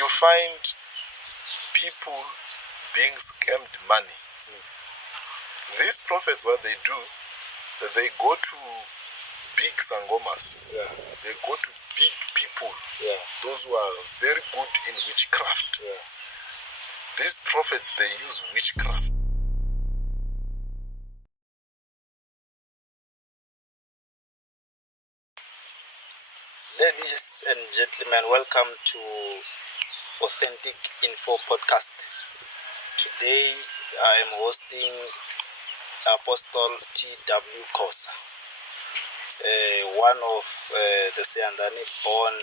you find people being scammed money. These prophets, what they do, they go to big sangomas. They go to big people, those who are very good in witchcraft. These prophets, they use witchcraft. Ladies and gentlemen, welcome to Authentic Info Podcast. Today I am hosting Apostle TW Khosa, one of the Siandani born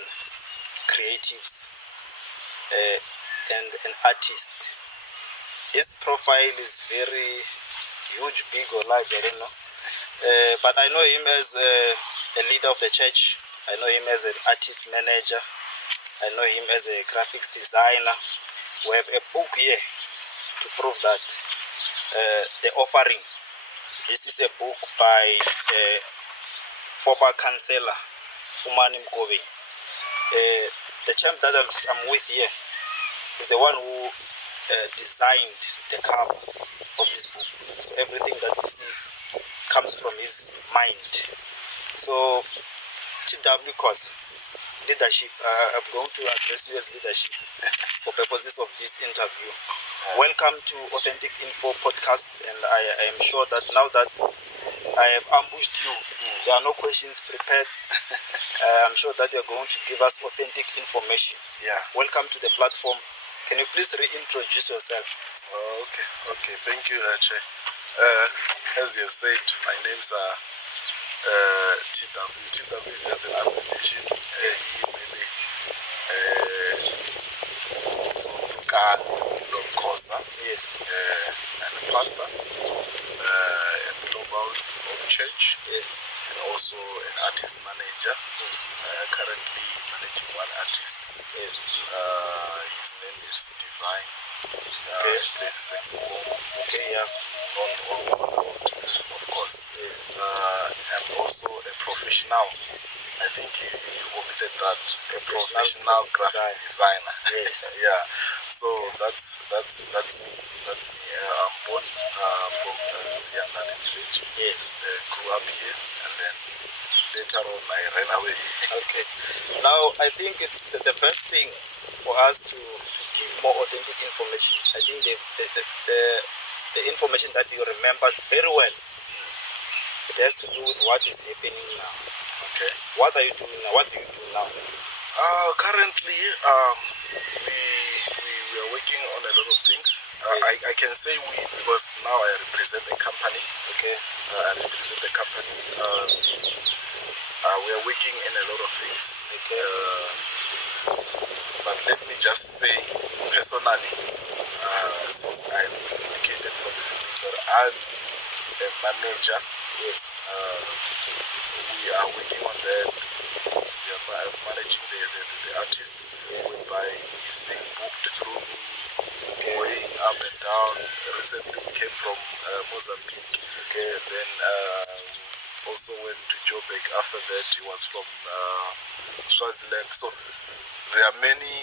creatives and an artist. His profile is very huge, big or large, I don't know. But I know him as a leader of the church. I know him as an artist manager. I know him as a graphics designer. We have a book here to prove that. The Offering. This is a book by former councillor Fumani Mkobe. The champ that I'm with here is the one who designed the cover of this book. So everything that you see comes from his mind. So TW Khosa, leadership. I'm going to address you as leadership for purposes of this interview. Welcome to Authentic Info Podcast, and I am sure that now that I have ambushed you, there are no questions prepared. I'm sure that you're going to give us authentic information. Welcome to the platform. Can you please reintroduce yourself? Okay. Thank you, Che. As you have said, my name's TW. TW is just an abbreviation. Khosa. Yes. I'm a pastor, a global church. Yes. And also an artist manager. Currently managing one artist. Yes. His name is Divine. Okay. Places Expo. Okay. Yeah. Known all over the world, of course. Yes. I'm also a professional. I think you omitted that. A professional graphic designer. Yes. Yeah. So that's me. That's me. I'm born from Siandani village. Yes. Grew up here, and then later on I ran away. Okay. Now I think it's the best thing for us to give more authentic information. I think the information that you remember very well, it has to do with what is happening now. Okay. What are you doing now? What do you do now? Currently, we are working on a lot of things. I can say we, because now I represent a company. Okay. I represent a company. We are working in a lot of things. Okay. But let me just say, personally, since I've indicated from the beginning that I'm a manager. Yes. We are working on that. We are managing the artist, whereby he's being booked through me, going up and down. Recently we came from Mozambique. Okay. And then also went to Joburg. After that he was from Swaziland. So there are many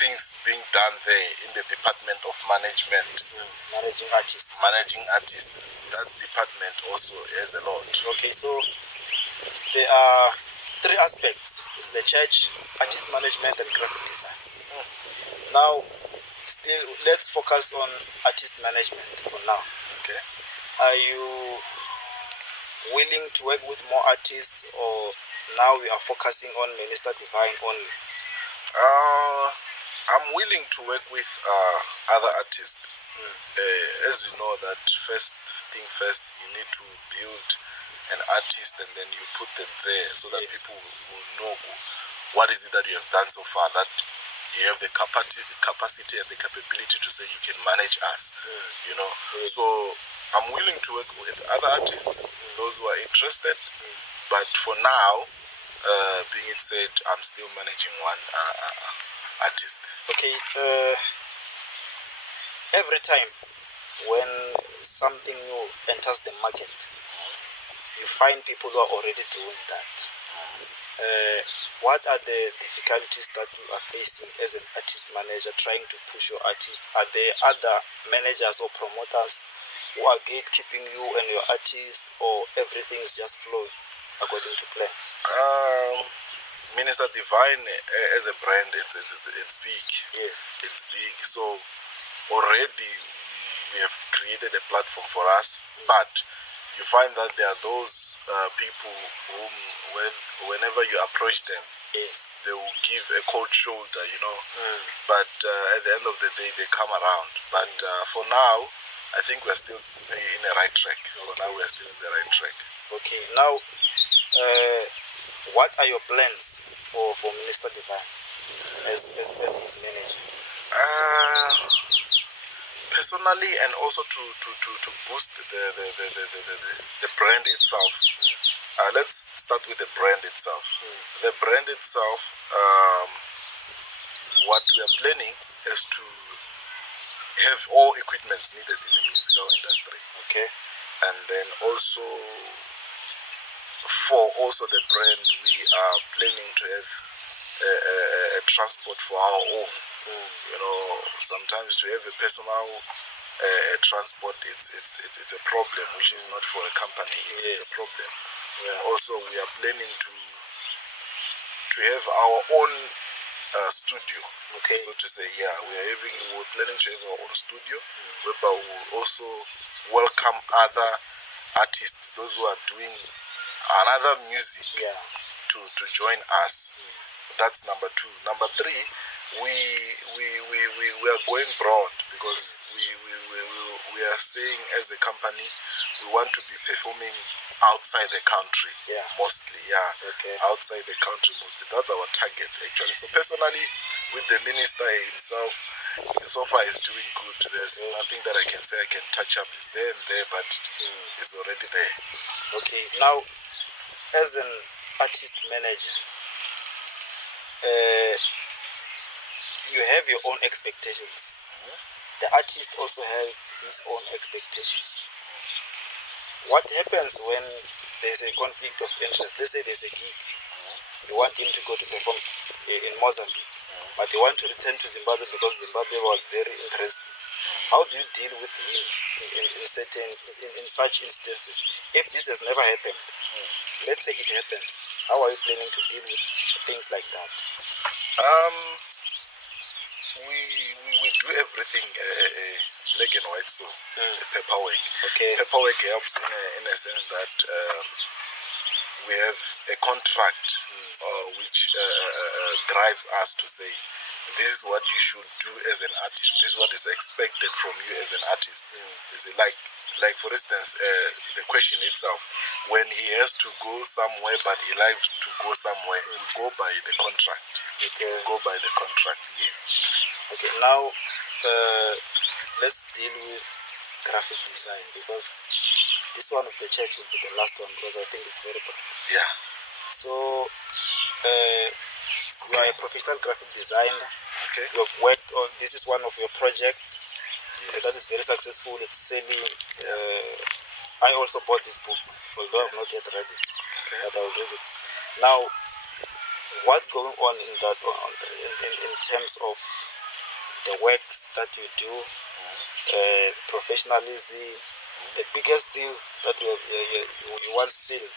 things being done there in the department of management. Managing artists. Managing artists. That department also has a lot. Okay, so there are three aspects. It's the church, artist management, and graphic design. Now, still, let's focus on artist management for now. Okay. Are you willing to work with more artists, or now we are focusing on Minister Divine only? I'm willing to work with other artists. As you know, that first thing first, you need to build an artist and then you put them there so that people will know what is it that you have done so far, that you have the capacity and the capability to say you can manage us. You know. So I'm willing to work with other artists, those who are interested. But for now, being it said, I'm still managing one artist. Okay. Every time when something new enters the market, you find people who are already doing that. what are the difficulties that you are facing as an artist manager trying to push your artist? Are there other managers or promoters who are gatekeeping you and your artist, or everything is just flowing according to plan? Minister Divine as a brand, it's big. Yes. It's big. So already we have created a platform for us, but you find that there are those people whom whenever you approach them, yes, they will give a cold shoulder, but at the end of the day they come around. But for now, I think we're still in the right track. For now, we're still in the right track. Okay, now what are your plans for Minister Divine as his manager? Personally, and also to boost the brand itself. Let's start with the brand itself. The brand itself, what we are planning is to have all equipments needed in the musical industry. Okay. And then also for the brand, we are planning to have a transport for our own. Sometimes to have a personal transport, it's a problem, which is not for a company. It's a problem. And also we are planning to have our own studio. Okay. So to say, we're planning to have our own studio, whereby we will also welcome other artists, those who are doing another music, to join us. That's number 2. Number 3, we are going broad, because we are saying as a company we want to be performing outside the country, mostly. Okay. Outside the country mostly. That's our target actually. So personally, with the minister himself, so far he's doing good. There's nothing that I can say I can touch up. It's there and there, but it's already there. Okay. Now, as an artist manager, you have your own expectations. The artist also have his own expectations. What happens when there's a conflict of interest? Let's say there's a gig. You want him to go to perform in Mozambique, but you want to return to Zimbabwe because Zimbabwe was very interested. How do you deal with him in such instances? If this has never happened, let's say it happens, how are you planning to deal with things like that? We do everything black and white, so paperwork. Okay. Paperwork helps in a sense that we have a contract which drives us to say, this is what you should do as an artist. This is what is expected from you as an artist. You see, like for instance, the question itself, when he has to go somewhere but he likes to go somewhere, we go by the contract. Okay. We go by the contract, yes. Okay, now let's deal with graphic design, because this one of the church will be the last one, because I think it's very important. Yeah. So you are a professional graphic designer. Okay. You have worked on, this is one of your projects. Yes. That is very successful. It's selling. I also bought this book, although I've not yet read it, but I will read it. Now, what's going on in that in terms of the works that you do, professionalism, the biggest deal that you once sealed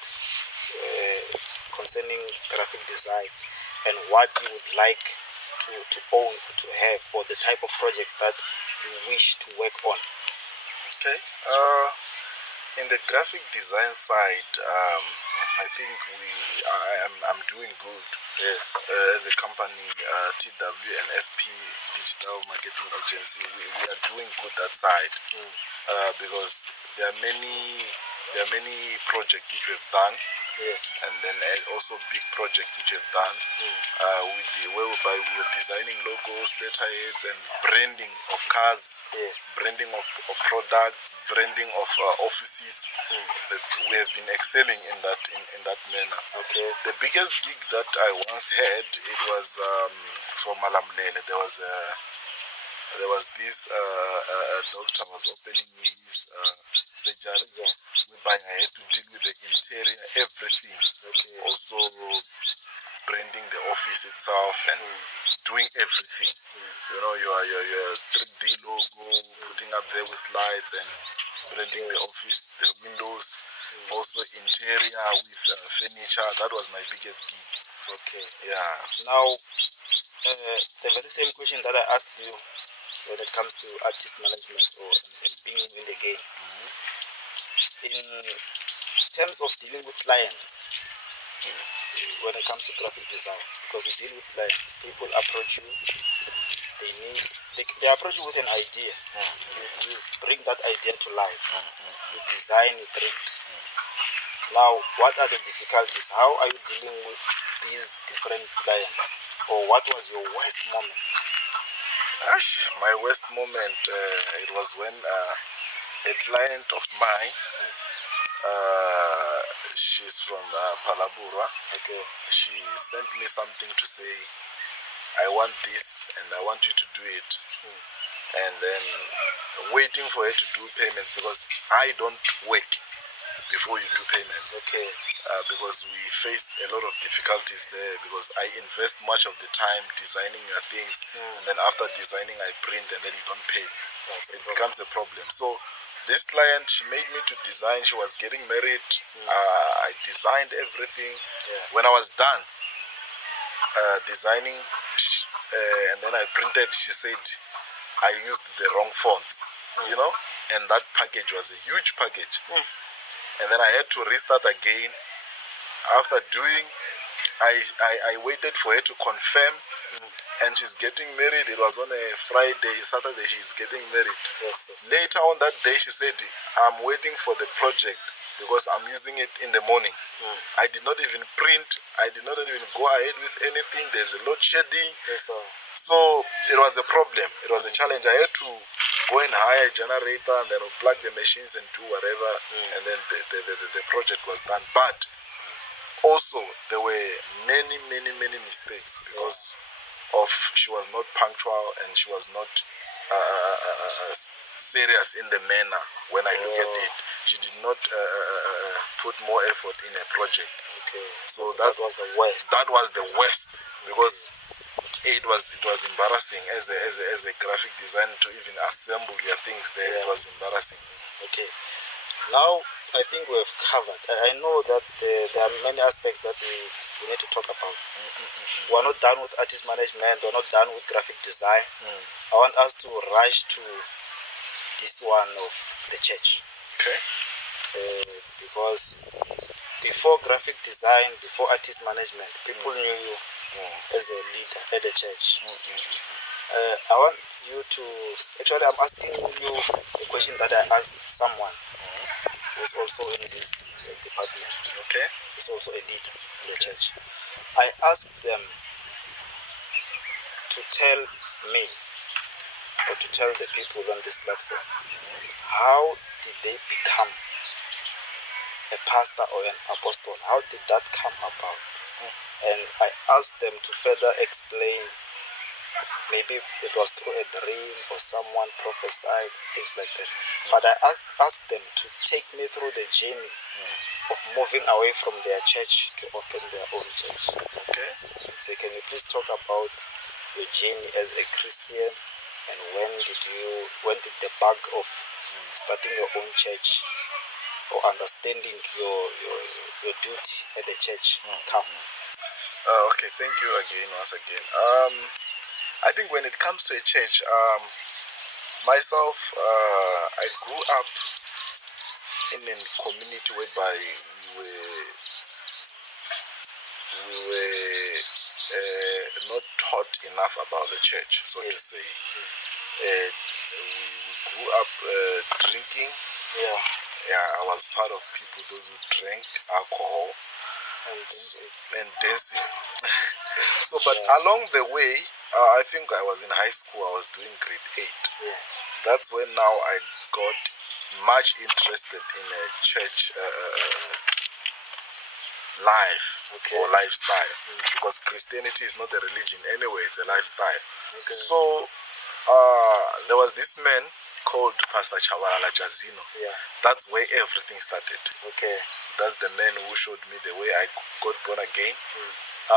concerning graphic design, and what you would like to own, to have, or the type of projects that you wish to work on? Okay. In the graphic design side, I think I'm doing good. Yes. As a company, TW and FP Digital Marketing Agency, we are doing good that side, because there are many projects which we have done. Yes. And then also big projects which we have done, whereby we were designing logos, letterheads, and branding of cars, branding of products, branding of offices. We have been excelling in that manner. Okay. The biggest gig that I once had, it was for Malamlele. There was this doctor was opening his surgery, whereby I had to deal with the interior, everything. Okay. Also branding the office itself and doing everything. You know, your 3D logo, putting up there with lights and branding the office, the windows, also interior with furniture. That was my biggest gig. Okay. Yeah. Now, the very same question that I asked you when it comes to artist management or being in the game. In terms of dealing with clients, when it comes to graphic design, because you deal with clients, people approach you, they approach you with an idea. You bring that idea to life. You design, you print. Now, what are the difficulties? How are you dealing with these different clients? Or what was your worst moment? My worst moment, it was when a client of mine, she's from Palabura. Okay. She sent me something to say, I want this and I want you to do it. And then waiting for her to do payments, because I don't work before you do payments. Okay. Because we face a lot of difficulties there, because I invest much of the time designing your things, and then after designing I print, and then you don't pay. It becomes a problem. So this client, she made me to design. She was getting married. I designed everything. When I was done designing, and then I printed, she said I used the wrong fonts, you know, and that package was a huge package. And then I had to restart again. After doing, I waited for her to confirm, and she's getting married. It was on a Friday, Saturday she's getting married. Yes. Later on that day, she said, I'm waiting for the project because I'm using it in the morning. I did not even print. I did not even go ahead with anything. There's a load shedding. Yes, sir. So it was a problem. It was a challenge. I had to go and hire a generator and then plug the machines and do whatever, and then the project was done. But also there were many mistakes because of she was not punctual and she was not serious in the manner. When I look at it, she did not put more effort in a project. Okay. So that was the worst. That was the worst, because it was embarrassing as a graphic designer to even assemble your things there. It was embarrassing. Okay. Now I think we have covered. I know that there are many aspects that we need to talk about. We're not done with artist management. We're not done with graphic design. I want us to rush to this one of the church. Okay. Because before graphic design, before artist management, people knew you as a leader at the church. I want you to, actually I'm asking you a question that I asked someone who is also in this department, Okay. who's also a leader in the church. I asked them to tell me, or to tell the people on this platform, how did they become a pastor or an apostle? How did that come about? And I asked them to further explain. Maybe it was through a dream or someone prophesied, things like that. But I asked them to take me through the journey of moving away from their church to open their own church. Okay. So can you please talk about your journey as a Christian, and when did the bug of starting your own church or understanding your duty at the church come? Okay, thank you once again. I think when it comes to a church, myself, I grew up in a community whereby we were not taught enough about the church, so to say. We grew up drinking. Yeah, I was part of people, those who drank alcohol and dancing. So, but along the way, I think I was in high school. I was doing grade 8. That's when now I got much interested in a church life or lifestyle, because Christianity is not a religion anyway; it's a lifestyle. So there was this man called Pastor Chavala Jazino. That's where everything started. That's the man who showed me the way I got born again.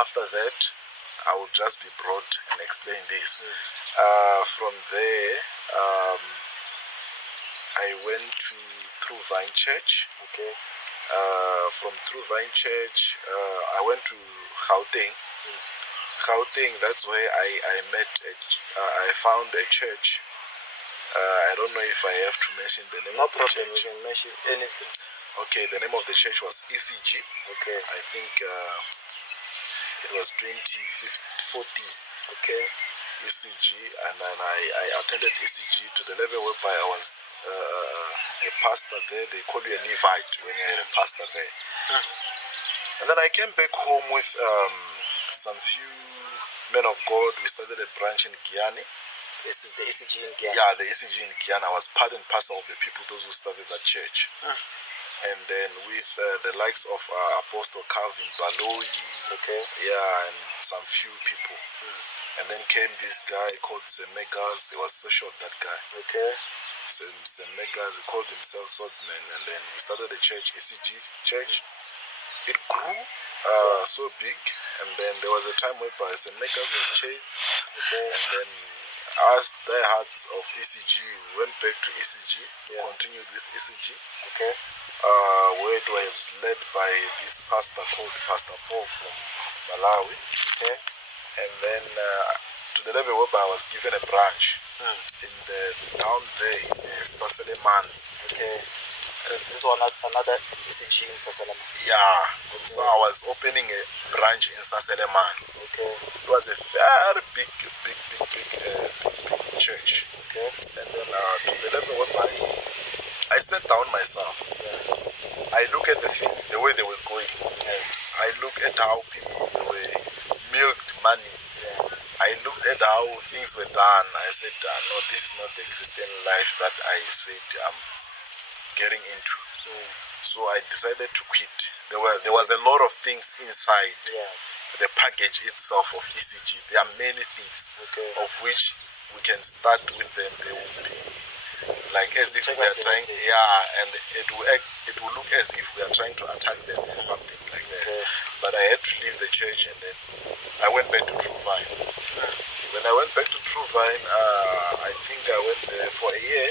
After that, I will just be brought and explain this. From there, I went to True Vine Church. Okay. From True Vine Church, I went to Gauteng. Gauteng, that's where I met, I found a church. I don't know if I have to mention the name No of the problem, church. you can mention anything. Okay, the name of the church was ECG. Okay. I think it was 2014. Okay. ECG, and then I attended ECG to the level whereby I was a pastor there. They call you a Levite when you're a pastor there. And then I came back home with some few men of God. We started a branch in Guyana. This is the ECG in Guyana. Yeah, the ECG in Guyana. I was part and parcel of the people, those who started that church. And then with the likes of Apostle Calvin Baloi, Okay. yeah, and some few people. And then came this guy called Semegas. He was so short, that guy. Okay. Semegas, he called himself Swordsman. And then we started a church, ECG church. It grew so big. And then there was a time whereby Semegas was changed. Okay. And then us, diehards of ECG, went back to ECG, continued with ECG. Okay. Where it was led by this pastor called Pastor Paul from Malawi. Okay. And then to the level where I was given a branch in the down there in Saseleman. Okay. This one another ECG in Saseleman. Yeah. Okay. So I was opening a branch in Saseleman. Okay. It was a very big church. Okay. And then to the level where I sat down myself. I look at the things, the way they were going. I look at how people were milked money. I looked at how things were done. I said, no, this is not the Christian life that I said I'm getting into. So I decided to quit. There was a lot of things inside the package itself of ECG. There are many things, of which we can start with them. They will be like as if we are trying, and it will look as if we are trying to attack them or something like that. But I had to leave the church, and then I went back to True Vine. When I went back to True Vine, I think I went there for a year.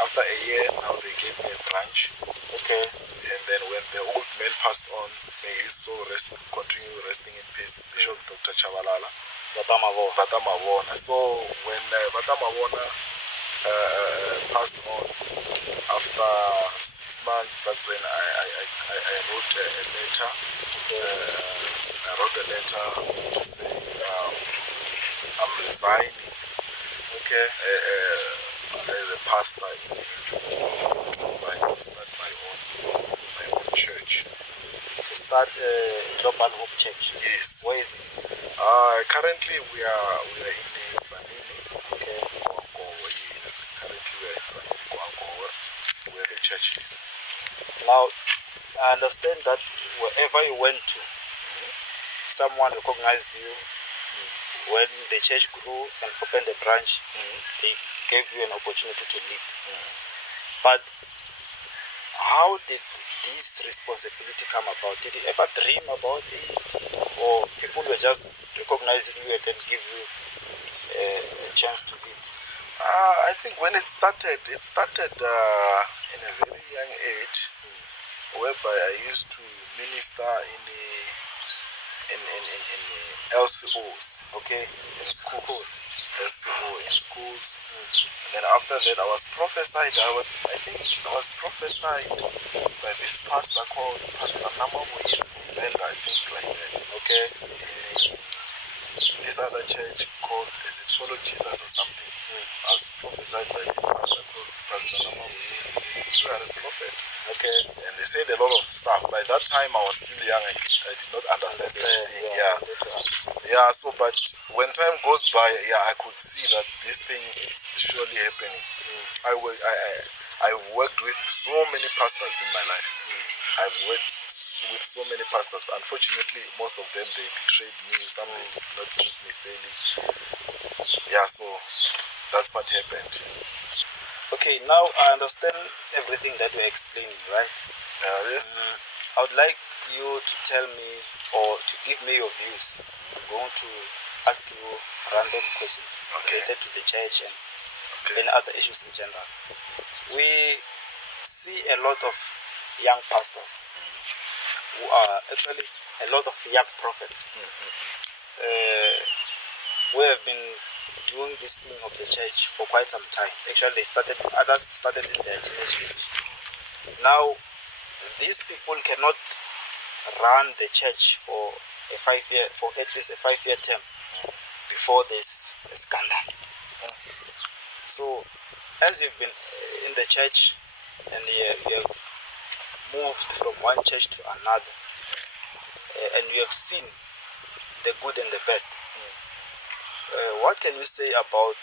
After a year, now they gave me a branch. Okay. And then when the old man passed on, may his soul continue resting in peace, Bishop Dr. Chabalala. Vatamavona. So when Vatamavona passed on, after 6 months, that's when I wrote a letter. I wrote a letter to say I'm resigning. Okay. As a pastor to start my own church. To start Global Hope Church. Yes. Where is it? Currently we are in Zanini. Okay. Yes. Currently we are in Zanini, where the church is. Now I understand that wherever you went to, someone recognized you. When the church grew and opened the branch, they gave you an opportunity to lead. But how did this responsibility come about? Did you ever dream about it, or people were just recognizing you and then give you a chance to lead? I think when it started in a very young age, whereby I used to minister in LCOs, okay, in schools. SCO in schools. And then after that I was prophesied. I think I was prophesied by this pastor called Pastor Namabuye from Benda, I think, like that. Okay. In this other church called, is it Follow Jesus or something? I was prophesied by this pastor called Pastor Namabuye. You are a prophet. Okay. And they said a lot of stuff. By that time I was still young. I did not understand anything. Yeah, so but when time goes by, I could see that this thing is surely happening. I've worked with so many pastors in my life. I've worked with so many pastors. Unfortunately, most of them, they betrayed me. Some did not treat me fairly. Yeah, so that's what happened. Okay, now I understand everything that you're explaining, right? Yes. I would like you to tell me or to give me your views. I'm going to ask you random questions related to the church and any other issues in general. We see a lot of young pastors who are actually a lot of young prophets who have been doing this thing of the church for quite some time. Actually, others started in their teenage age. Now, these people cannot run the church for at least a 5-year term before there's a scandal. So, as you've been in the church and you have moved from one church to another, and you have seen the good and the bad, what can you say about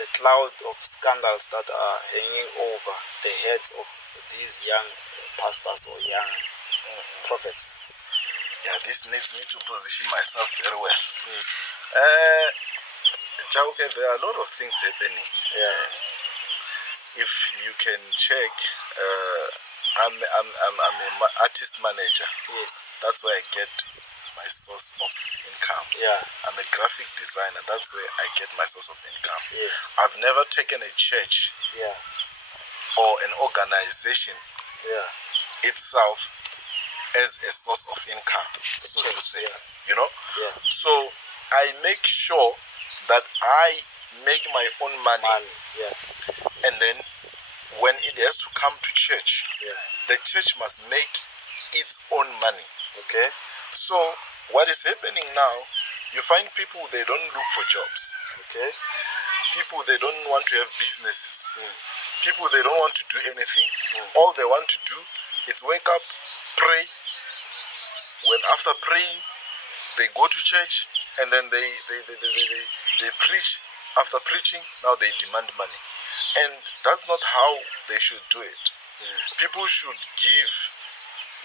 the cloud of scandals that are hanging over the heads of these young pastors or young prophets? Yeah, this needs me to position myself very well. Jauke, there are a lot of things happening. If you can check, I'm an artist manager. Yes. That's where I get my source of income. I'm a graphic designer. That's where I get my source of income. Yes. I've never taken a church or an organization itself as a source of income, so to say. You know? So I make sure that I make my own money. And then when it has to come to church, the church must make its own money. Okay. So what is happening now, you find people, they don't look for jobs. Okay. People, they don't want to have businesses. People, they don't want to do anything. All they want to do is wake up, pray. When after praying, they go to church, and then they preach. After preaching, now they demand money. And that's not how they should do it. People should give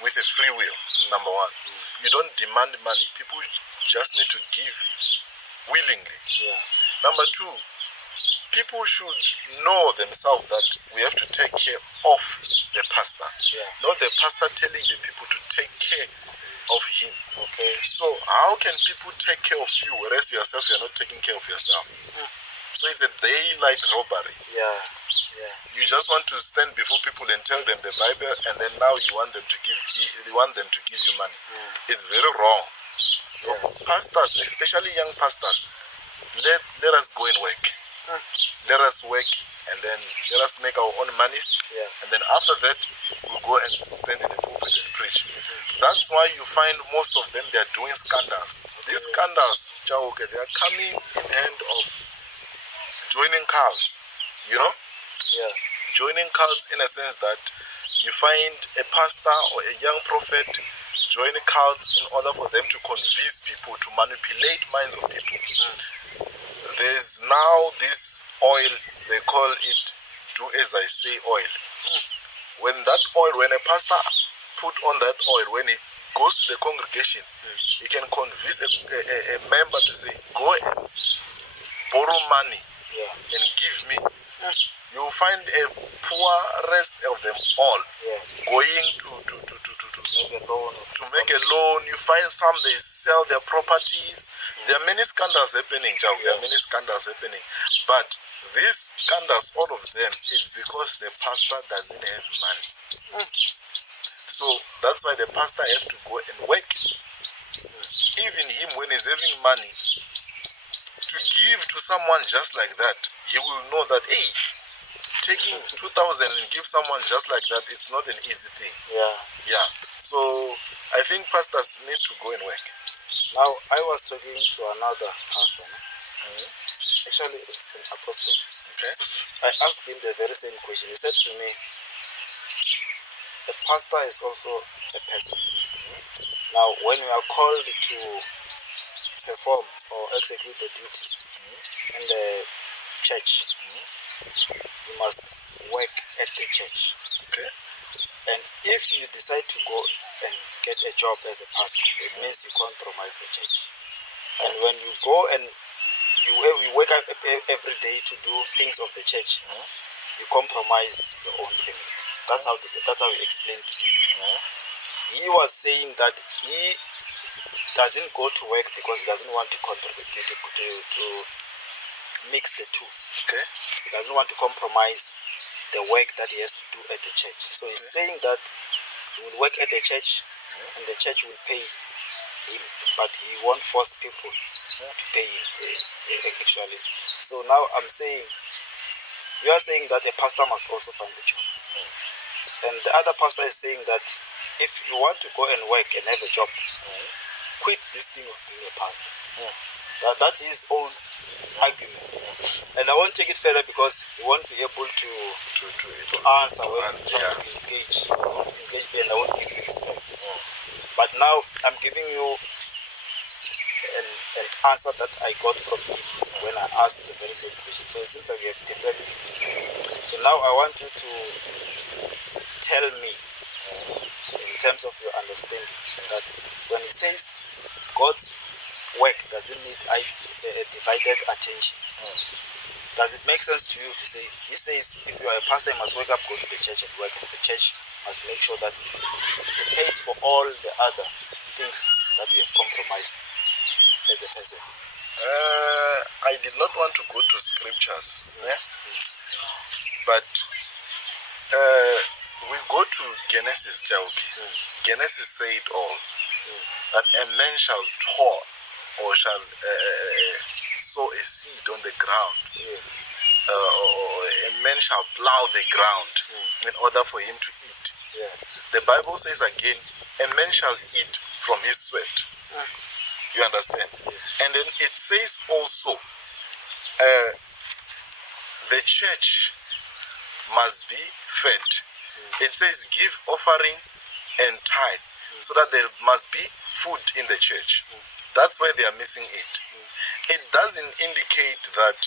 with a free will, number one. You don't demand money. People just need to give willingly. Number two, people should know themselves that we have to take care of the pastor. Not the pastor telling the people to take care of him. Okay. So how can people take care of you whereas yourself you're not taking care of yourself? So it's a daylight robbery. You just want to stand before people and tell them the Bible, and then now you want them to give you money. It's very wrong. So pastors, especially young pastors, let us go and work. Let us work, and then let us make our own monies. And then after that, we'll go and stand in the pulpit and preach. That's why you find most of them, they are doing scandals. These scandals, Chauke, they are coming in hand of joining cults, you know? Joining cults in a sense that you find a pastor or a young prophet join cults in order for them to convince people, to manipulate minds of people. There's now this oil, they call it do as I say oil. When a pastor put on that oil, when it goes to the congregation, he can convince a member to say, go and borrow money and give me. You will find a poorest of them all going to make a loan. You find some, they sell their properties. There are many scandals happening, There are many scandals happening. But these scandals, all of them, it's because the pastor doesn't have money. So that's why the pastor has to go and work. Even him, when he's having money, to give to someone just like that, he will know that, hey, taking 2,000 and give someone just like that, it's not an easy thing. So I think pastors need to go and work. Now, I was talking to another pastor, actually an apostle. I asked him the very same question. He said to me, a pastor is also a person. Now, when we are called to perform or execute the duty in the church, you must work at the church. And if you decide to go and get a job as a pastor, it means you compromise the church. And when you go and you wake up every day to do things of the church, you compromise your own family. That's how he explained to me. He was saying that he doesn't go to work because he doesn't want to contribute to mix the two. Okay. He doesn't want to compromise the work that he has to do at the church. So he's saying that he will work at the church and the church will pay him, but he won't force people to pay him actually. So now I'm saying, you are saying that a pastor must also find a job. And the other pastor is saying that if you want to go and work and have a job, quit this thing of being a pastor. That's his own argument. And I won't take it further because he won't be able to answer when we try to engage me, and I won't give you respect. But now I'm giving you an answer that I got from him when I asked the very same question. So it seems like we have different views. So now I want you to tell me, in terms of your understanding, that when he says God's work doesn't need a divided attention, does it make sense to you to say, he says if you are a pastor, you must wake up, go to the church and work, and the church must make sure that it pays for all the other things that you have compromised as a person? I did not want to go to scriptures, but we go to Genesis. Genesis said all, that a man shall toil or shall sow a seed on the ground. Or a man shall plow the ground in order for him to eat. The Bible says again, a man shall eat from his sweat. You understand? And then it says also, the church must be fed. It says give offering and tithe, so that there must be food in the church. That's where they are missing it. It doesn't indicate that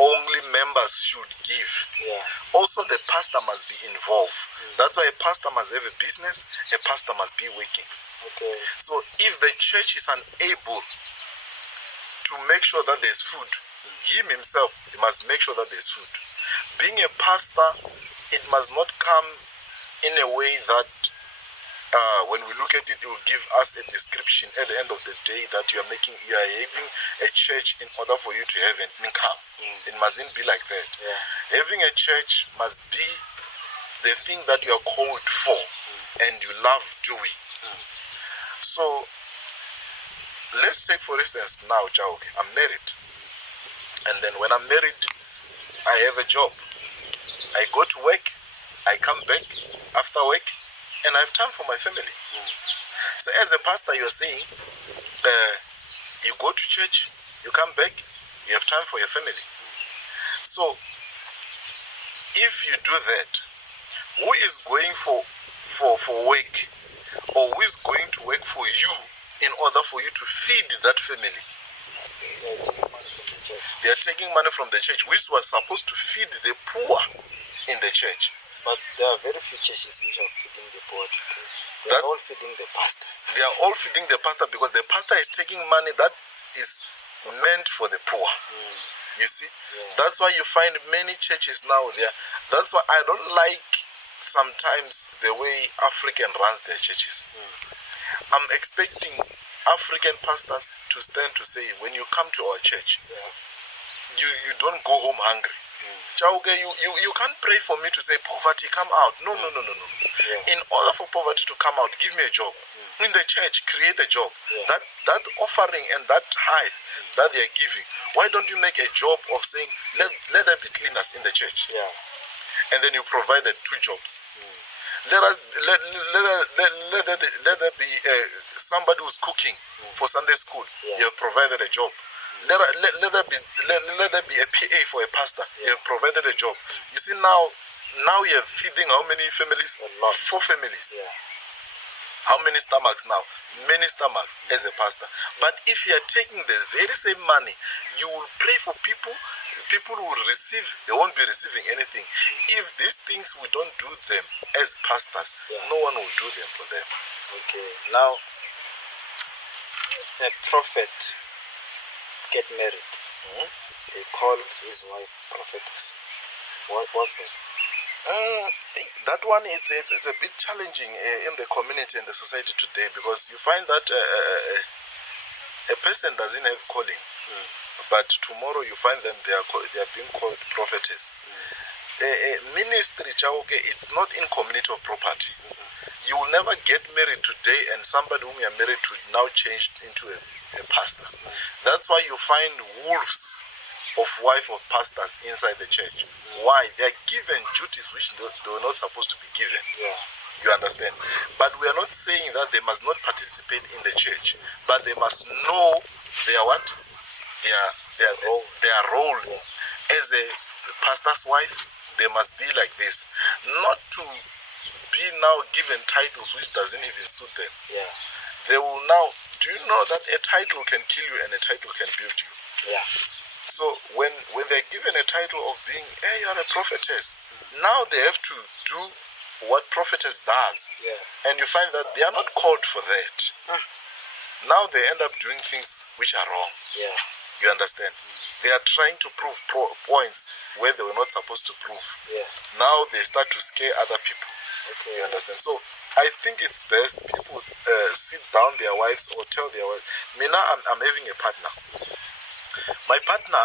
only members should give. Also the pastor must be involved. That's why a pastor must have a business, a pastor must be working. So if the church is unable to make sure that there's food, him himself, he must make sure that there's food. Being a pastor, it must not come in a way that when we look at it, it will give us a description at the end of the day that you are having a church in order for you to have an income. It mustn't be like that. Having a church must be the thing that you are called for and you love doing. So let's take for instance now, I'm married, and then when I'm married, I have a job. I go to work, I come back after work, and I have time for my family. So as a pastor, you're saying, you go to church, you come back, you have time for your family. So if you do that, who is going for work, or who is going to work for you in order for you to feed that family? They are taking money from the church, which was supposed to feed the poor in the church. But there are very few churches which are feeding the poor. They are all feeding the pastor. They are all feeding the pastor because the pastor is taking money that is meant for the poor. You see? That's why you find many churches now there. That's why I don't like sometimes the way African runs their churches. I'm expecting African pastors to stand to say, when you come to our church, you don't go home hungry. You can't pray for me to say poverty come out. No. In order for poverty to come out, give me a job. In the church, create a job. That offering and that tithe that they are giving, why don't you make a job of saying let there be cleaners in the church? And then you provided 2 jobs. Let there be somebody who's cooking for Sunday school. You have provided a job. Let there be a PA for a pastor. You have provided a job. You see, now you are feeding how many families? 4 families. How many stomachs now? Many stomachs as a pastor. But if you are taking the very same money, you will pray for people. People will receive, they won't be receiving anything. If these things we don't do them as pastors, no one will do them for them. Now, a prophet get married. They call his wife prophetess. What's that? That one, it's a bit challenging in the community and the society today, because you find that a person doesn't have calling, but tomorrow you find them they are being called prophetess. Ministry, it's not in community of property. You will never get married today and somebody whom you are married to now changed into a pastor. That's why you find wolves of wife of pastors inside the church. Why? They are given duties which they were not supposed to be given. You understand? But we are not saying that they must not participate in the church, but they must know their what? Their role as a pastor's wife. They must be like this, not to be now given titles which doesn't even suit them. They will now. Do you know that a title can kill you and a title can build you? So when they're given a title of being, hey, you are a prophetess, now they have to do what prophetess does, and you find that they are not called for that. Now they end up doing things which are wrong. You understand? They are trying to prove points where they were not supposed to prove. Now they start to scare other people. You understand? So I think it's best people sit down their wives or tell their wives, Mina, I'm having a partner. My partner,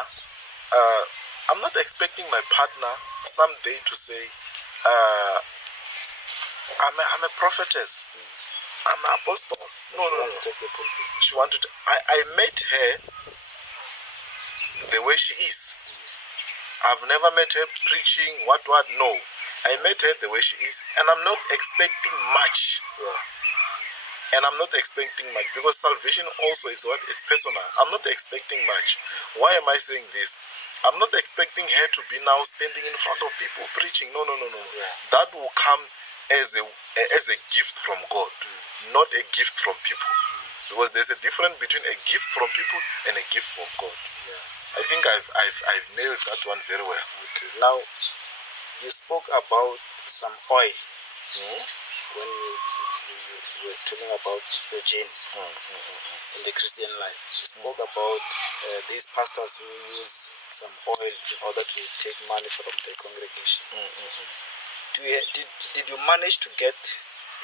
I'm not expecting my partner someday to say, I'm a prophetess, I'm an apostle. No. She wanted to, I met her the way she is. I've never met her preaching, what, no. I met her the way she is, and I'm not expecting much. And I'm not expecting much, because salvation also is what? It's personal. I'm not expecting much. Why am I saying this? I'm not expecting her to be now standing in front of people preaching. No. That will come as a gift from God, not a gift from people. Because there's a difference between a gift from people and a gift from God. I think I've nailed that one very well. Now, you spoke about some oil when you were talking about your journey in the Christian life. You spoke about these pastors who use some oil in order to take money from the congregation. Did you manage to get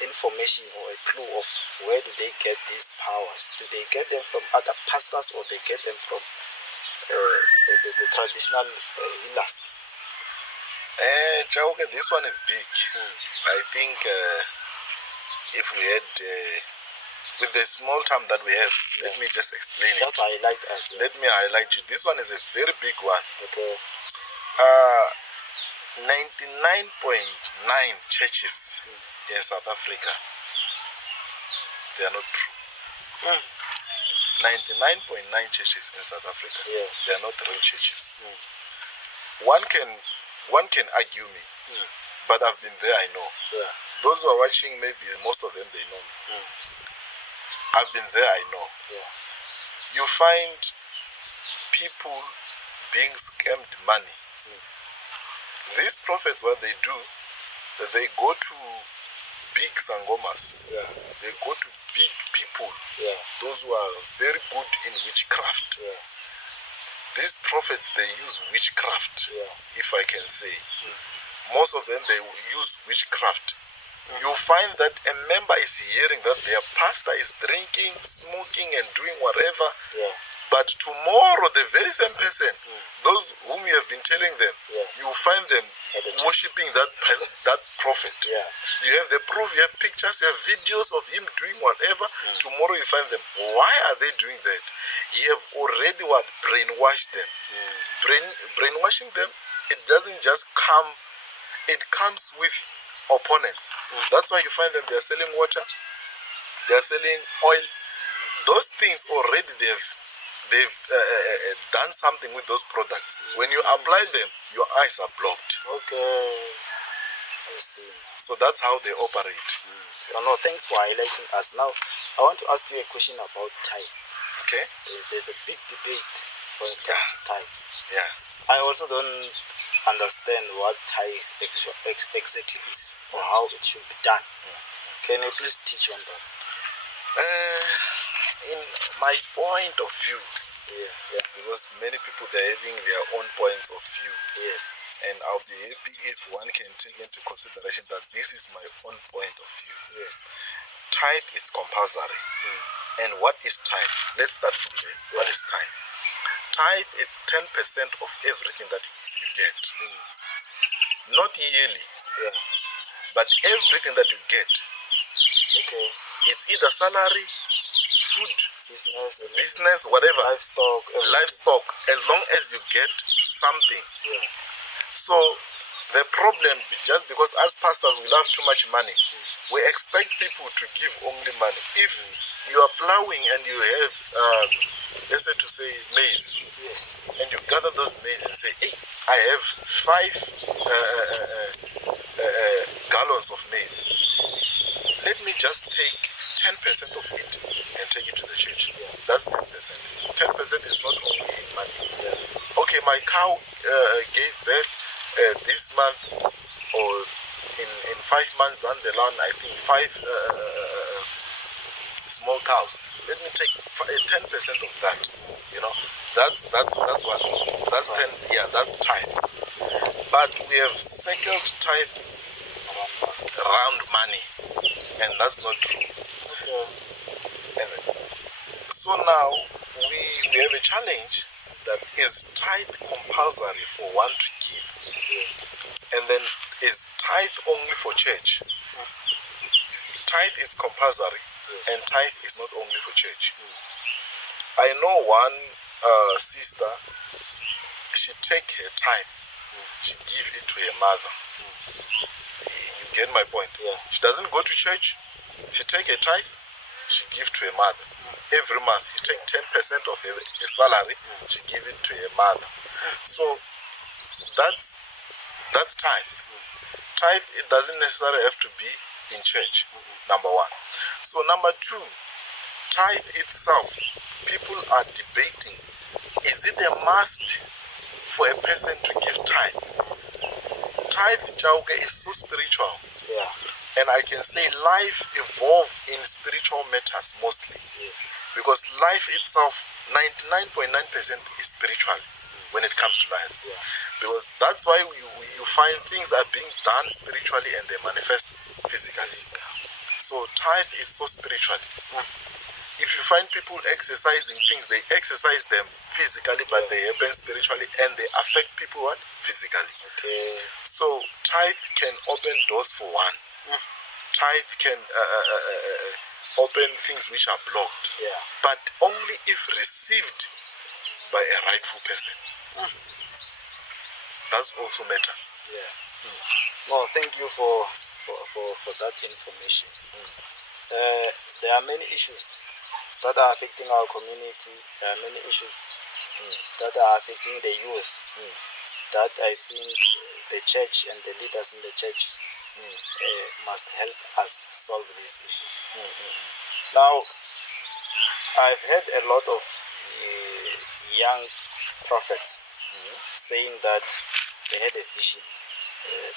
information or a clue of where do they get these powers? Do they get them from other pastors, or they get them from the traditional healers? Chauke, this one is big. I think if we had, with the small time that we have, let me just explain just it. Highlight us. Let me highlight you. This one is a very big one. 99.9 churches in South Africa, they are not true. 99.9 churches in South Africa, they are not real churches. One can argue me, but I've been there, I know. Those who are watching, maybe most of them, they know me. I've been there, I know. You find people being scammed money. These prophets, what they do, they go to big sangomas. They go to big people, those who are very good in witchcraft. These prophets, they use witchcraft, if I can say. Most of them, they use witchcraft. You find that a member is hearing that their pastor is drinking, smoking, and doing whatever. But tomorrow, the very same person, those whom you have been telling them, you will find them worshipping that prophet. You have the proof, you have pictures, you have videos of him doing whatever. Tomorrow you find them. Why are they doing that? You have already brainwashed them. Brainwashing them, it doesn't just come, it comes with opponents. That's why you find them, they are selling water, they are selling oil. Those things already they've done something with those products. When you apply them, your eyes are blocked. I see. So that's how they operate. No, thanks for highlighting us. Now, I want to ask you a question about tithe. Okay. There's a big debate when it comes to tithe. I also don't understand what tithe exactly is or how it should be done. Can you please teach on that? In my point of view, because many people, they're having their own points of view. And I'll be happy if one can take into consideration that this is my own point of view. Tithe is compulsory. And what is tithe? Let's start from there. What is tithe? Tithe is 10% of everything that you get. Not yearly, but everything that you get. Okay. It's either salary, food, business, whatever. Livestock, as long as you get something. So the problem, just because as pastors we love too much money, we expect people to give only money. If you are plowing and you have, let's say to say maize, and you gather those maize and say, hey, I have 5 gallons of maize. Let me just take 10% of it and take it to the church. That's 10%. 10% is not only money. Okay, my cow gave birth this month, or in 5 months down the line, I think 5 small cows. Let me take 10% of that. You know, that's what. That's tithe. But we have circled tithe around money, and that's not true. And so now we have a challenge that is tithe compulsory for one to give, and then is tithe only for church? Tithe is compulsory, and tithe is not only for church. I know one sister, she take her tithe, she give it to her mother. You get my point? She doesn't go to church. She take a tithe, she give to her mother. Every month, she take 10% of her salary, she give it to her mother. So that's tithe. Tithe, it doesn't necessarily have to be in church, number one. So number two, tithe itself, people are debating, is it a must for a person to give tithe? Tithe, Jauke, is so spiritual. And I can say life evolves in spiritual matters mostly. Because life itself, 99.9% is spiritual when it comes to life. Because that's why you find things are being done spiritually and they manifest physically. So tithe is so spiritual. If you find people exercising things, they exercise them physically, but they happen spiritually, and they affect people what? Physically. So tithe can open doors for one. Tithe can open things which are blocked, but only if received by a rightful person. That's also matter. No, thank you for that information. There are many issues that are affecting our community. There are many issues that are affecting the youth that I think the church and the leaders in the church must help us solve these issues. Now, I've heard a lot of young prophets saying that they had a vision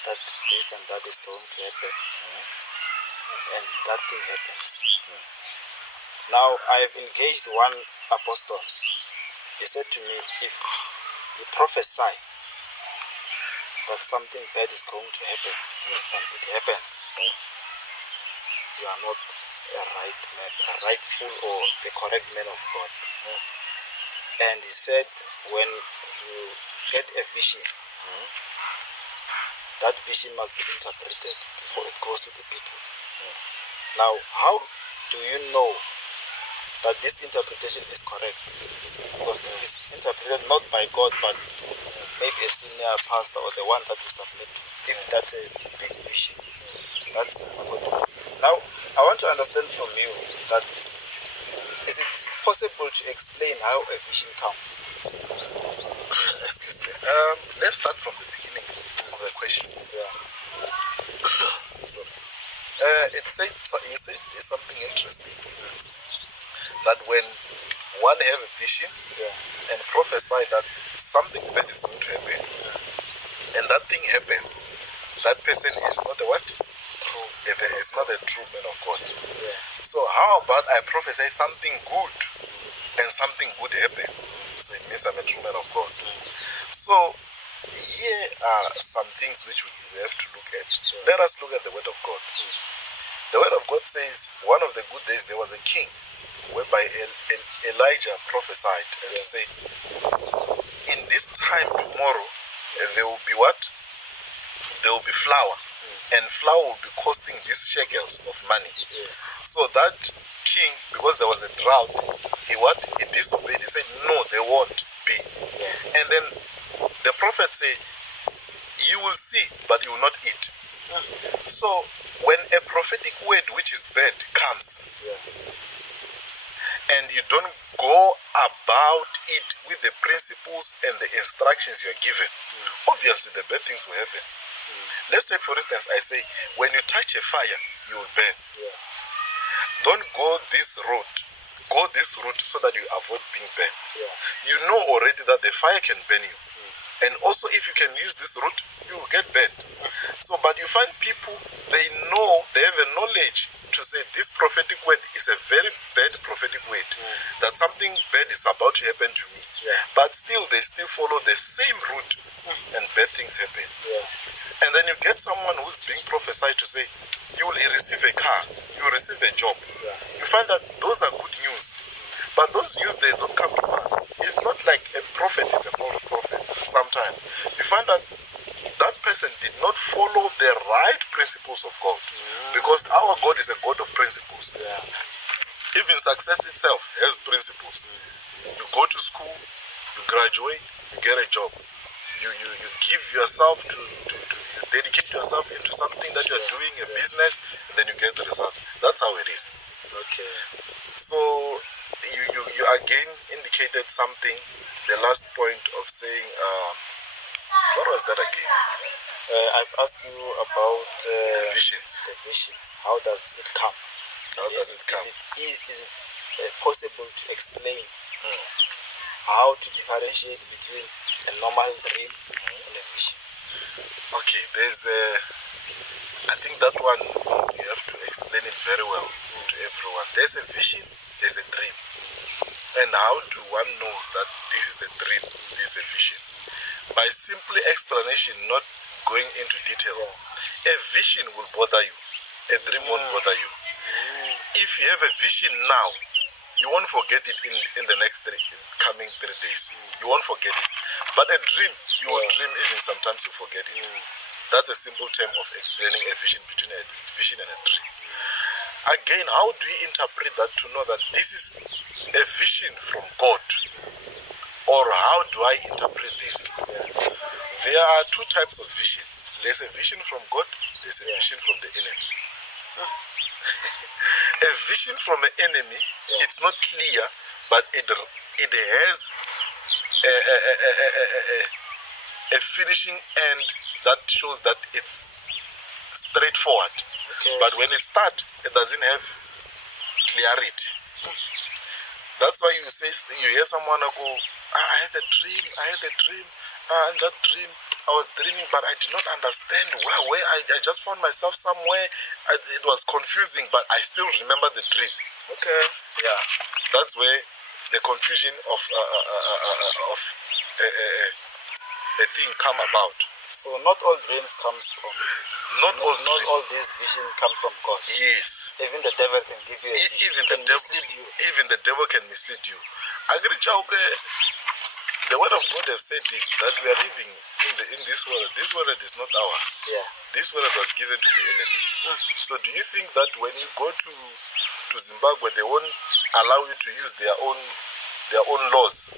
that this and that is going to happen, and that thing happens. Now, I've engaged one apostle. He said to me, if you prophesy that something bad is going to happen, and it happens, you are not a right man, a rightful or the correct man of God. And he said, when you get a vision, that vision must be interpreted before it goes to the people. Now, how do you know that this interpretation is correct? Because it is interpreted not by God, but maybe a senior pastor or the one that we submit to, if that's a big vision. That's good. Now, I want to understand from you that is it possible to explain how a vision comes? Excuse me. Let's start from the beginning of the question. So, you said something interesting. That when one have a vision and prophesy that something bad is going to happen, and that thing happened, that person is not a what? Is not a true man of God. So how about I prophesy something good and something good happen? So it means I'm a true man of God. So here are some things which we have to look at. Let us look at the word of God. The word of God says one of the good days there was a king whereby Elijah prophesied and to say, in this time tomorrow, there will be what? There will be flour. And flour will be costing these shekels of money. So that king, because there was a drought, he disobeyed. He said, no, they won't be. And then the prophet said, you will see, but you will not eat. So when a prophetic word which is bad comes, and you don't go about it with the principles and the instructions you are given, obviously the bad things will happen. Let's take, for instance, I say, when you touch a fire, you will burn. Don't go this route. Go this route so that you avoid being burned. You know already that the fire can burn you. And also, if you can use this route, you will get burned. So, but you find people, they know, they have a knowledge to say this prophetic word is a very bad prophetic word, that something bad is about to happen to me. But still, they still follow the same route, and bad things happen. And then you get someone who's being prophesied to say, you will receive a car, you will receive a job. You find that those are good news. But those news, they don't come to pass. It's not like a prophet is a false prophet sometimes. You find that that person did not follow the right principles of God. Because our God is a God of principles. Even success itself has principles. You go to school, you graduate, you get a job. You give yourself to you dedicate yourself into something that you're doing, a business, and then you get the results. That's how it is. So you again indicated something, the last point of saying, what was that again? I've asked you about the visions. The vision. How does it come? How does it come? Is it possible to explain how to differentiate between a normal dream and a vision? Okay, there's I think that one you have to explain it very well to everyone. There's a vision, there's a dream. And how do one know that this is a dream, this is a vision? By simply explanation, not going into details. A vision will bother you, a dream won't bother you. If you have a vision now, you won't forget it in the next coming 3 days. You won't forget it. But a dream, you will dream even sometimes you forget it. That's a simple term of explaining a vision, between a vision and a dream. Again, how do you interpret that to know that this is a vision from God? Or how do I interpret this? There are two types of vision. There's a vision from God, there's a vision from the enemy. A vision from an enemy, it's not clear, but it has a finishing end that shows that it's straightforward. But when it starts, it doesn't have clarity. That's why you hear someone go, I had a dream, and that dream, I was dreaming, but I did not understand where I just found myself somewhere. It was confusing, but I still remember the dream. That's where the confusion of a thing come about. So not all dreams comes from. Not all these visions come from God. Yes. Even the devil can give you a vision. Even the devil can mislead you. The word of God has said that we are living in this world. This world is not ours. This world was given to the enemy. So do you think that when you go to Zimbabwe, they won't allow you to use their own laws?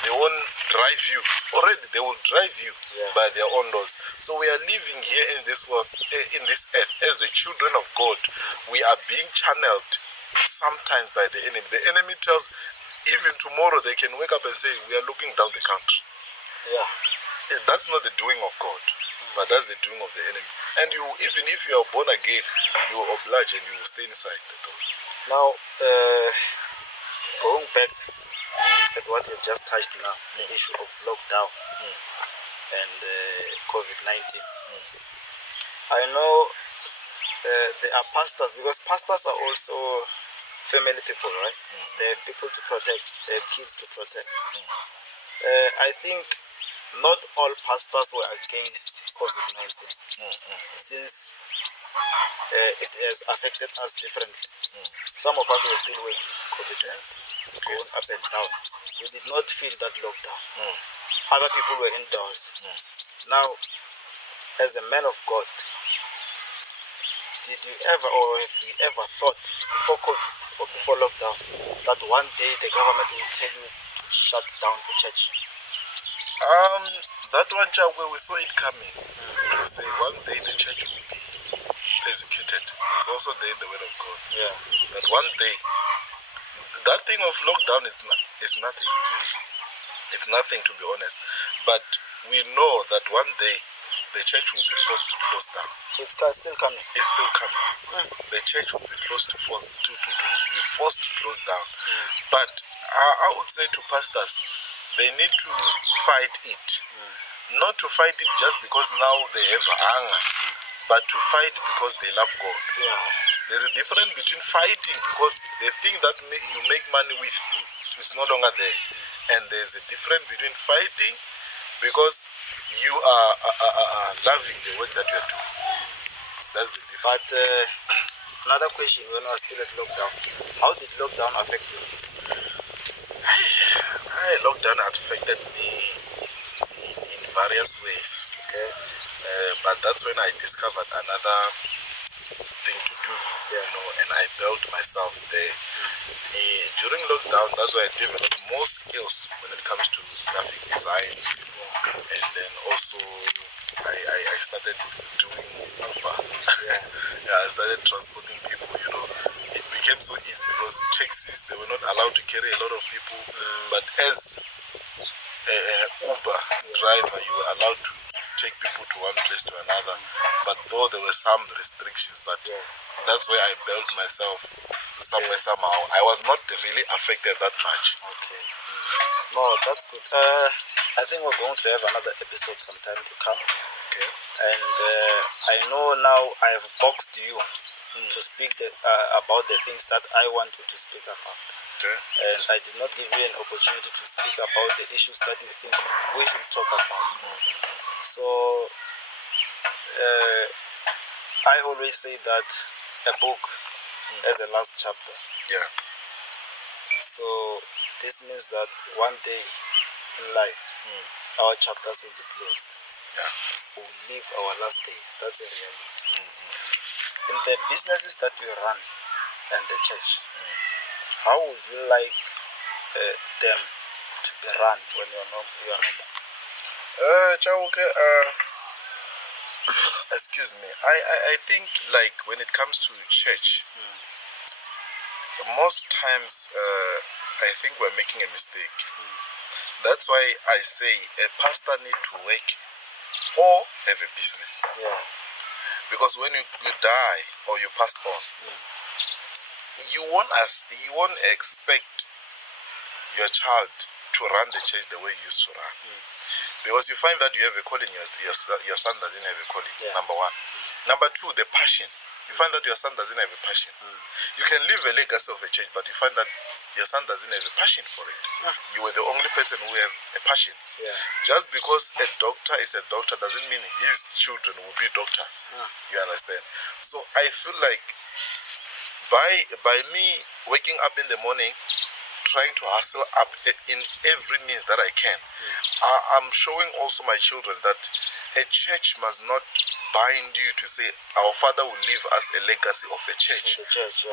They won't drive you. Already they will drive you by their own laws. So we are living here in this world, in this earth, as the children of God. We are being channeled sometimes by the enemy. The enemy tells, even tomorrow they can wake up and say, we are looking down the country. That's not the doing of God, but that's the doing of the enemy. And you, even if you are born again, you will oblige and you will stay inside the door. Now, going back at what we've just touched now, the issue of lockdown and COVID-19. I know there are pastors, because pastors are also family people, right? They have people to protect, they have kids to protect. I think not all pastors were against COVID-19, since it has affected us differently. Some of us were still working. COVID-19, going up and down. You did not feel that lockdown. Other people were indoors. Now, as a man of God, did you ever or have you ever thought before COVID or before lockdown that one day the government will tell you to shut down the church? That one where we saw it coming. To say one day the church will be persecuted. It's also there in the word of God. Yeah. That one day, that thing of lockdown is nothing. It's nothing, to be honest. But we know that one day the church will be forced to close down. So it's still coming? It's still coming. The church will be forced to close down. But I would say to pastors, they need to fight it. Not to fight it just because now they have anger, but to fight because they love God. Yeah. There's a difference between fighting because the thing that you make money with is no longer there. And there's a difference between fighting because you are loving the work that you are doing. That's the difference. But another question, when I was still at lockdown, how did lockdown affect you? Lockdown affected me in various ways. Okay. But that's when I discovered another thing to do, and I built myself there. During lockdown, that's why I developed more skills when it comes to graphic design, and then also I started doing Uber. I started transporting people. It became so easy because taxis, they were not allowed to carry a lot of people, but as an Uber driver, you were allowed to take people to one place to another, but though there were some restrictions, but that's where I built myself somewhere, somehow. I was not really affected that much. Okay. No, that's good. I think we're going to have another episode sometime to come. Okay. And I know now I have boxed you to speak about the things that I want you to speak about. Okay. And I did not give you an opportunity to speak about the issues that you think we should talk about. So I always say that a book has a last chapter. Yeah. So this means that one day in life, our chapters will be closed. Yeah. We'll live our last days. That's a reality. In the businesses that we run and the church, how would you like them to be run when you are normal? Excuse me. I think like when it comes to church, most times I think we're making a mistake. That's why I say a pastor need to work or have a business. Yeah. Because when you die or you pass on, you won't expect your child to run the church the way you used to run. Because you find that you have a calling, your son doesn't have a calling, number one. Number two, the passion. You find that your son doesn't have a passion. You can leave a legacy of a church, but you find that your son doesn't have a passion for it. You were the only person who have a passion. Just because a doctor is a doctor doesn't mean his children will be doctors. You understand? So I feel like by me waking up in the morning, trying to hustle up in every means that I can, I'm showing also my children that a church must not bind you to say our father will leave us a legacy of a church.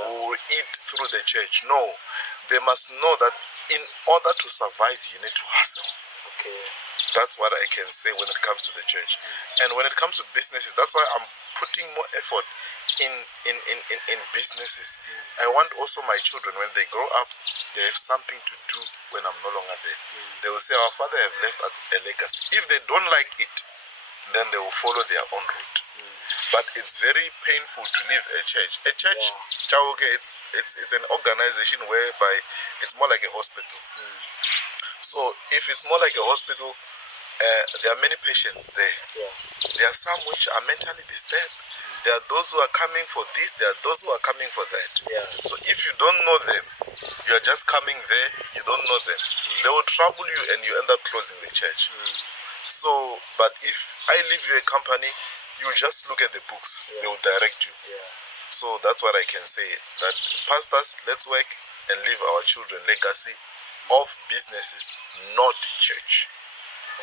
We will eat through the church. No, they must know that in order to survive, you need to hustle. Okay. That's what I can say when it comes to the church. And when it comes to businesses, that's why I'm putting more effort in businesses. I want also my children, when they grow up, they have something to do when I'm no longer there. They will say our father have left a legacy. If they don't like it, then they will follow their own route. But it's very painful to leave a church. A church, it's an organization whereby it's more like a hospital. So if it's more like a hospital, there are many patients there. There are some which are mentally disturbed. There are those who are coming for this, there are those who are coming for that. So if you don't know them, you are just coming there, you don't know them. They will trouble you and you end up closing the church. So, but if I leave you a company, you just look at the books, they will direct you. So that's what I can say, that pastors, let's work and leave our children legacy of businesses, not church.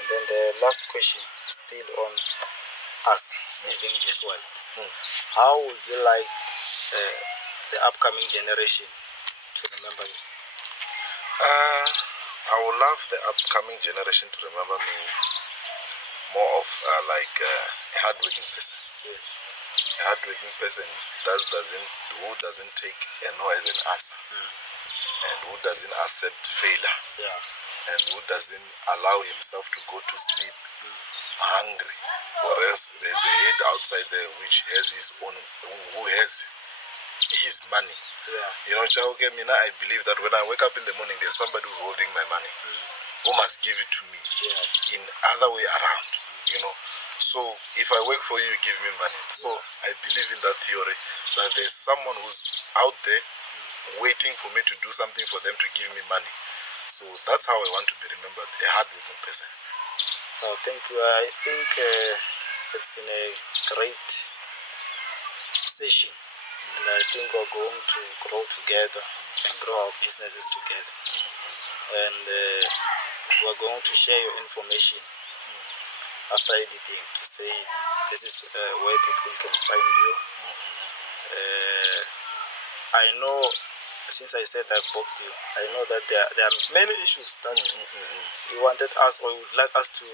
And then the last question, still on us living this world. How would you like the upcoming generation to remember you? I would love the upcoming generation to remember me more of like a hardworking person. Yes. A hardworking person who doesn't take a no as an answer, and who doesn't accept failure, and who doesn't allow himself to go to sleep hungry, or else there's a head outside there which has his own, who has his money. You know, I believe that when I wake up in the morning, there's somebody who's holding my money, who must give it to me in other way around, you know. So if I work for you, you give me money. So I believe in that theory, that there's someone who's out there waiting for me to do something for them to give me money. So that's how I want to be remembered, a hardworking person. Oh, thank you. I think it's been a great session, and I think we're going to grow together and grow our businesses together. And we're going to share your information after editing to say this is where people can find you. I know, since I said I've boxed you, I know that there are many issues that you wanted us, or you would like us to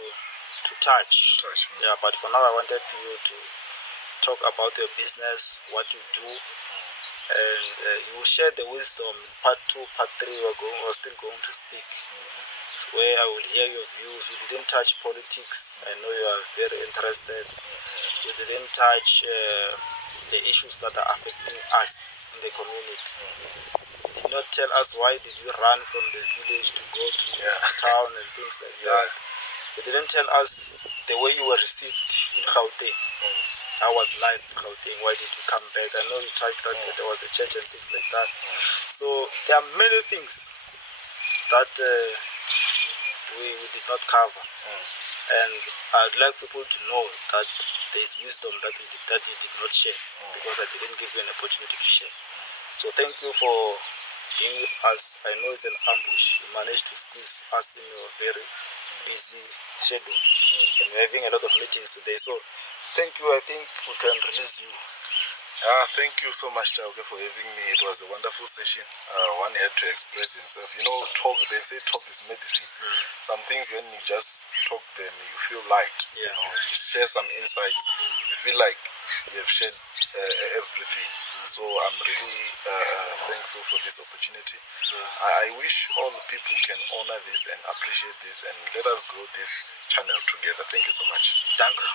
touch. Yeah, but for now I wanted you to talk about your business, what you do, and you will share the wisdom. Part 2, part 3, we're still going to speak, where I will hear your views. We didn't touch politics. I know you are very interested. We didn't touch the issues that are affecting us in the community. You did not tell us why did you run from the village to go to town and things like that. You didn't tell us the way you were received in Gauteng. How was life in Gauteng? Why did you come back? I know you touched that there was a church and things like that. So there are many things that we did not cover. And I'd like people to know that there is wisdom that you did not share, because I didn't give you an opportunity to share. So thank you for being with us. I know it's an ambush. You managed to squeeze us in your very busy schedule, and we're having a lot of meetings today. So thank you. I think we can release you. Thank you so much, Chauke, for having me. It was a wonderful session. One had to express himself. You know, talk. They say talk is medicine. Some things, when you just talk them, you feel light. You know, you share some insights. You feel like you have shared everything. So I'm really thankful for this opportunity. I wish all the people can honor this and appreciate this, and let us grow this channel together. Thank you so much. Thank you.